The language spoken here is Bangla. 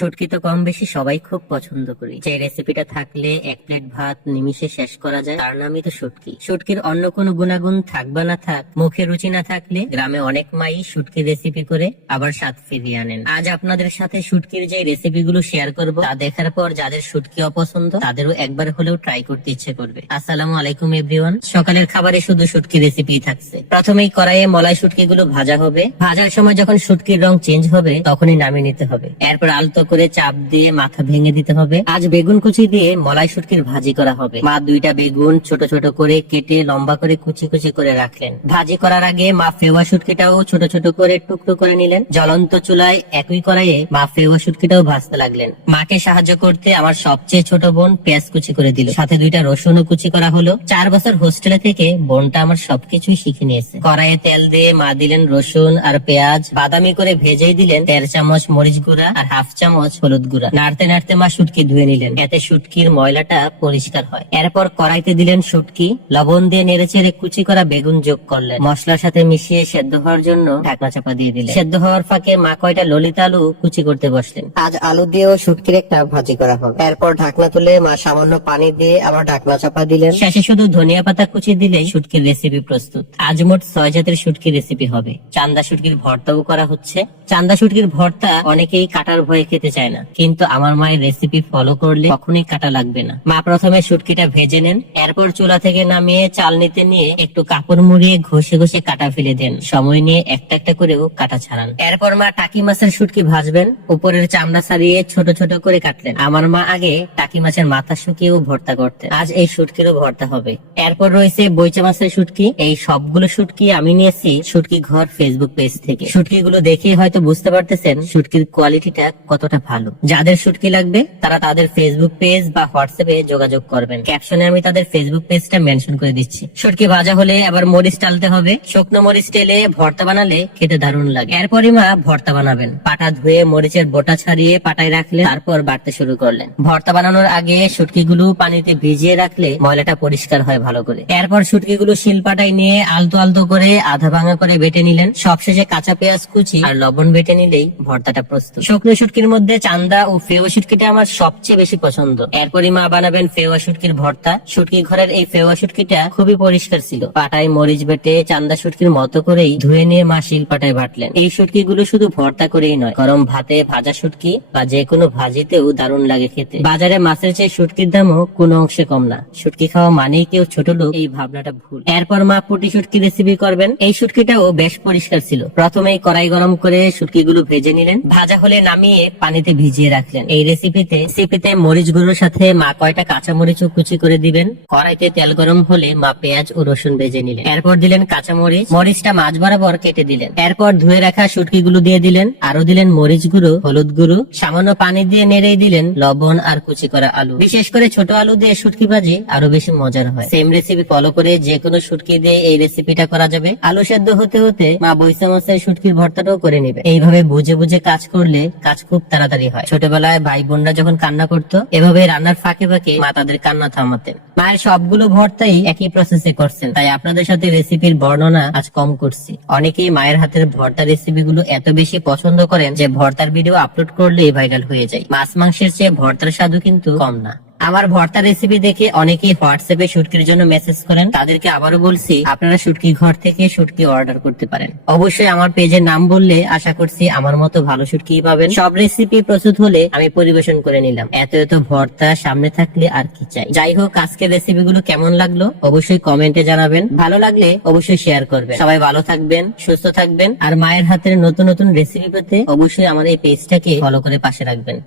শুটকি তো কম বেশি সবাই খুব পছন্দ করি। যে রেসিপিটা থাকলে এক প্লেট ভাত নিমিষে শেষ করা যায় তার নামই তো শুটকি। শুটকির অন্য কোনো গুণাগুণ থাক বা না থাক, মুখে রুচি না থাকলে গ্রামে অনেক মাই শুটকি রেসিপি করে আবার স্বাদ ফিরিয়ে আনেন। আজ আপনাদের সাথে শুটকির যে রেসিপিগুলো শেয়ার করব তা দেখার পর যাদের শুটকি অপছন্দ তাদেরও একবার হলেও ট্রাই করতে ইচ্ছে করবে। আসসালামু আলাইকুম এভরিওয়ান। সকালের খাবারে শুধু শুটকি রেসিপি থাকছে। প্রথমেই কড়াইয়ে মলাই শুটকি গুলো ভাজা হবে। ভাজার সময় যখন শুটকির রং চেঞ্জ হবে তখনই নামিয়ে নিতে হবে। এরপর আলতো করে চাপ দিয়ে মাথা ভেঙে দিতে হবে। আজ বেগুন কুচি দিয়ে মলাই শুটকির ভাজি করা হবে। মা দুইটা বেগুন ছোট ছোট করে কেটে লম্বা করে কুচি কুচি করে রাখলেন। ভাজি করার আগে মা ফেওয়া শুটকিটাও ছোট ছোট করে টুকরো করে নিলেন। জ্বলন্ত চুলায় একই কড়াইয়ে মা ফেওয়া শুটকিটাও ভাজতে লাগলেন। মাকে সাহায্য করতে আমার সবচেয়ে ছোট বোন পেঁয়াজ কুচি করে দিল, সাথে দুইটা রসুনও কুচি করা হলো। 4 বছর হোস্টেলে থেকে বোনটা আমার সবকিছুই শিখে নিয়েছে। কড়াইয়ে তেল দিয়ে মা দিলেন রসুন আর পেঁয়াজ, বাদামি করে ভেজেই দিলেন 1.5 চামচ মরিচ গুঁড়া আর 1/2 চামচ হলুদ গুঁড়া। নাড়তে নাড়তে মা শুটকি ধুয়ে নিলেন, এতে শুটকির ময়লাটা পরিষ্কার হয়। এরপর কড়াইতে দিলেন শুটকি, লবণ দিয়ে নেড়েচেড়ে কুচি করা বেগুন যোগ করলেন। মশলার সাথে মিশিয়ে সেদ্ধ হওয়ার জন্য ঢাকনা চাপা দিয়ে দিলেন। সেদ্ধ হওয়ার ফাঁকে মা কয়টা ললিতা আলু কুচি করতে বসলেন। আজ আলু দিয়েও শুটকির একটা ভাজি করা হবে। এরপর ঢাকনা তুলে মা সামান্য পানি দিয়ে আবার ঢাকনা চাপা দিলেন। শেষে শুধু ধনিয়া পাতা কুচি দিলেই শুটকির রেসিপি প্রস্তুত। আজ মোট 6 জাতের শুটকির রেসিপি হবে। চান্দা শুটকির ভর্তাও করা হচ্ছে। চান্দা শুটকির ভর্তা অনেকেই কাটার ভয়ে খেতে চায় না, কিন্তু আমার মায়ের রেসিপি ফলো করলে কখনোই কাটা লাগবে না। মা প্রথমে শুটকিটা ভেজে নেন, এরপর চুলা থেকে নামিয়ে চালনিতে নিয়ে একটু কাপড় মুড়িয়ে ঘষে ঘষে কাটা ফেলে দেন। সময় নিয়ে একটা একটা করেও কাটা ছাড়ান। এরপর মা টাকি মাছের শুটকি ভাজবেন। উপরের চামড়া ছাড়িয়ে ছোট ছোট করে কাটলেন। আমার মা আগে টাকি মাছের মাথা শুকিয়েও ভর্তা করতেন। আজ এই শুটকিরও ভর্তা হবে। এরপর রয়েছে বইচা মাছের শুটকি। এই সবগুলো শুটকি আমি নিয়েছি শুটকি ঘর ফেসবুক পেজ থেকে। শুটকি গুলো দেখে হয়তো বুঝতে পারতেছেন শুটকির কোয়ালিটিটা কতটা ভালো। যাদের শুটকি লাগবে তারা তাদের ফেসবুক পেজ বা হোয়াটসঅ্যাপে যোগাযোগ করবেন। ক্যাপশনে আমি তাদের ফেসবুক পেজটা মেনশন করে দিচ্ছি। শুটকি ভাজা হলে আবার মরিচ টালতে হবে। শুকনো মরিচ টেলে ভর্তা বানালে খেতে দারুণ লাগে। এরপরই মা ভর্তা বানাবেন। পাটা ধুয়ে মরিচের বোটা ছাড়িয়ে পাটায় রাখলেন, তারপর বাটতে শুরু করলেন। ভর্তা বানানোর আগে শুটকিগুলো পানিতে ভিজিয়ে রাখলে ময়লাটা পরিষ্কার হয় ভালো করে। এরপর শুটকিগুলো শিলপাটায় নিয়ে আলতো আলতো করে আধা ভাঙা করে বেটে নিলেন। সবশেষে কাঁচা পেঁয়াজ কুচি আর লবণ বেটে নিলেই ভর্তাটা প্রস্তুত। শুকনো শুটকির মধ্যে চান্দা ও ফেওয়া শুটকিটা আমার সবচেয়ে বেশি পছন্দ। এরপরই মা বানাবেন ফেওয়া শুটকির ভর্তা। শুটকি ঘরের এই ফেওয়া শুটকিটা খুবই পরিষ্কার ছিল। পাটায় মরিচ বেটে চান্দা শুটকির মতো করেই ধুয়ে নিয়ে মা শিলপাটায় বাটলেন। এই শুটকিগুলো শুধু ভর্তা করেই নয়, গরম ভাতে ভাজা শুটকি বা যে কোনো ভাজিতেও দারুণ লাগে খেতে। বাজারে মাছের চেয়ে শুটকির দামও কোনো অংশে কম না। শুটকি খাওয়া মানেই কেউ ছোট লোক, এই ভাবনাটা ভুল। এরপর মা পুঁটি শুটকি রেসিপি করবেন। এই শুটকিটাও বেশ পরিষ্কার ছিল। প্রথমেই কড়াই গরম করে শুটকিগুলো ভেজে নিলেন। ভাজা হলে নামিয়ে পানিতে ভিজিয়ে রাখলেন। এই রেসিপিতে মরিচ গুঁড়োর সাথে মা কয়টা কাঁচা মরিচও কুচি করে দিবেন। কড়াইতে তেল গরম হলে মা পেঁয়াজ ও রসুন ভেজে নিলেন। এরপর দিলেন কাঁচা মরিচটা মাঝ বরাবর কেটে দিলেন। এরপর ধুয়ে রাখা শুটকিগুলো দিয়ে দিলেন। আরো দিলেন মরিচ গুঁড়ো, হলুদ গুঁড়ো, সামান্য পানি দিয়ে নেড়ে দিলেন লবণ আর কুচি করা আলু। বিশেষ করে ছোট আলু দিয়ে শুটকি ভাজি আরো বেশি মজার হয়। সেম রেসিপি ফলো করে যে কোনো শুটকি দিয়ে এই রেসিপিটা করা যাবে। আলু সেদ্ধ হতে হতে মা বইসা মাছের শুটকির ভর্তাটাও করে নেবে। এইভাবে বুঝে বুঝে কাজ করলে কাজ খুব তাড়াতাড়ি হয়। ছোটবেলায় ভাই বোনরা যখন কান্না করতো এভাবে রান্নার ফাঁকে ফাঁকে মা তাদের কান্না থামাতেন। মায়ের সবগুলো ভর্তাই একই প্রসেসে করছেন, তাই আপনাদের সাথে রেসিপির বর্ণনা আজ কম করছি। অনেকেই মায়ের হাতের ভর্তা রেসিপি গুলো এত বেশি পছন্দ করেন যে ভর্তার ভিডিও আপলোড করলেই ভাইরাল হয়ে যায়। মাছ মাংসের চেয়ে ভর্তার স্বাদও কিন্তু কম না। আমার ভর্তা রেসিপি দেখে অনেকেই হোয়াটসঅ্যাপে শুটকির জন্য মেসেজ করেন। তাদেরকে আবারও বলছি, আপনারা শুটকি ঘর থেকে শুটকি অর্ডার করতে পারেন। অবশ্যই আমার পেজের নাম বললে আশা করছি আমার মতো ভালো শুটকি পাবেন। সব রেসিপি প্রস্তুত হলে আমি পরিবেশন করে নিলাম। এত এত ভর্তা সামনে থাকলে আর কি চাই। যাই হোক, আজকের রেসিপি গুলো কেমন লাগলো অবশ্যই কমেন্টে জানাবেন। ভালো লাগলে অবশ্যই শেয়ার করবেন। সবাই ভালো থাকবেন, সুস্থ থাকবেন, আর মায়ের হাতের নতুন নতুন রেসিপি পেতে অবশ্যই আমার এই পেজটাকে ফলো করে পাশে রাখবেন।